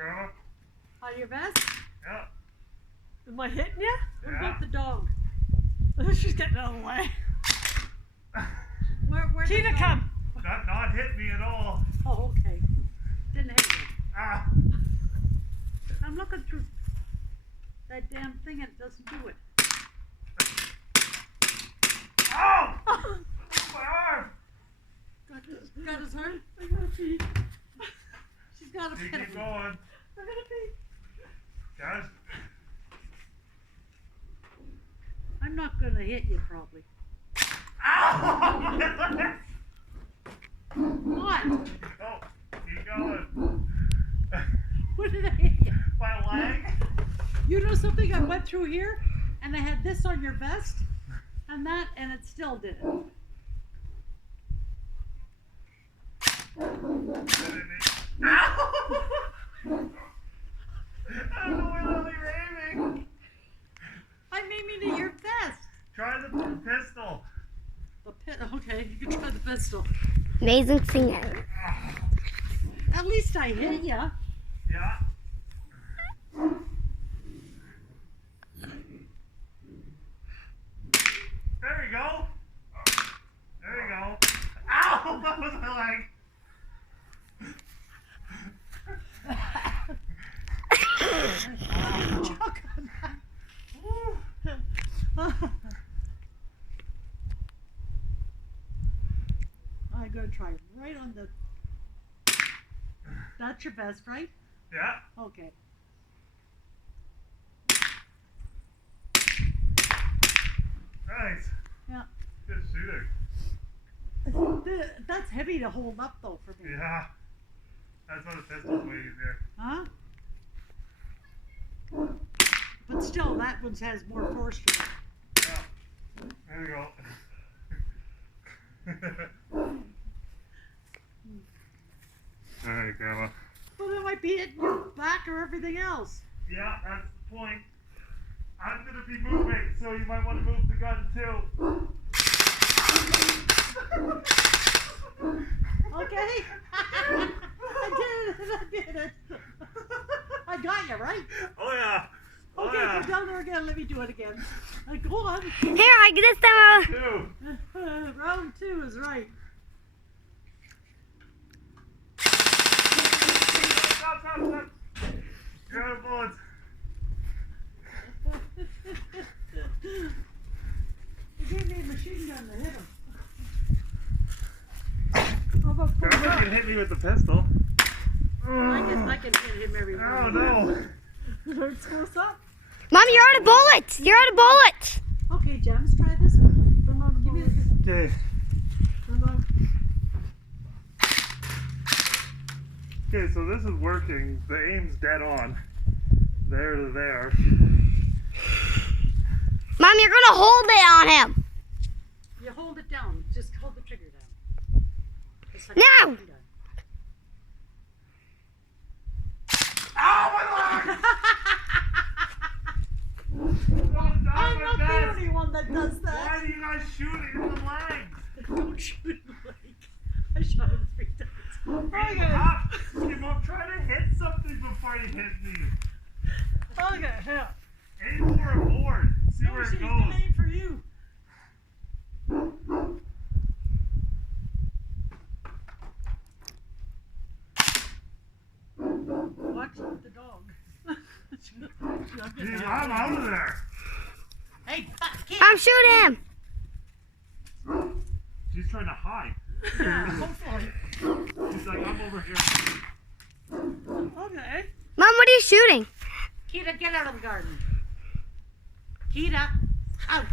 Grandma? On your vest? Yeah. Am I hitting you? What Yeah. about the dog? She's getting out of the way. Where'd Tina come? Not hit me at all. Oh, okay. Didn't hit you. Ah. I'm looking through that damn thing and it doesn't do it. Oh! My arm! Got his arm? I gotta pee. She's gotta pee. Keep going. I gotta pee. Guys? I'm not gonna hit you probably. Ow! What? Oh, keep going. What did I hit you? My leg? You know something? I went through here and I had this on your vest and that and it still did it. Ow! I'm literally raving. I'm aiming at your vest. Try the pistol. Okay, you can try the pistol. Amazing singer. At least I hit ya. Yeah. There we go. There you go. Ow! That was my leg. I'm gonna try right on the. That's your vest, right? Yeah. Okay. Nice. Yeah. Good shooting. That's heavy to hold up though for me. Yeah. That's what a pistol's way easier. Huh? But still, that one has more force to it. Yeah. There you go. Alright, Grandma. Well, it might be hitting your back or everything else. Yeah, that's the point. I'm gonna be moving, so you might want to move the gun too. Okay? I did it. I got you, right? Oh yeah. Oh, Okay, yeah. go down there again. Let me do it again. Go on. Here, I get this time. Two. Round 2 is right. Stop. You're out of bullets. You gave me a machine gun to hit him. How about You can hit me with the pistol. I guess I can hit him every Oh time. no. Let's go up. Mom, you're out of bullets. You're out of bullets. Okay, James, try this one. Give me this. Okay. Okay, so this is working. The aim's dead on. There to there. Mom, you're gonna hold it on him. You hold it down. Just hold the trigger down. Just like Now. Ow, my leg! I'm not the only one that does that. Why do you guys shoot it in the legs? Don't shoot him like. I shot him 3 times. Okay. Okay, Mom, try to hit something before you hit me. Okay, yeah. Aim for a board. See No, where she's it gonna goes. aim for you. Watch the dog. Dude, I'm out of there. Hey, kid. I'm shooting him. She's trying to hide. Hopefully. She's like, I'm over here. Okay. Mom, what are you shooting? Kita, get out of the garden. Kita, out.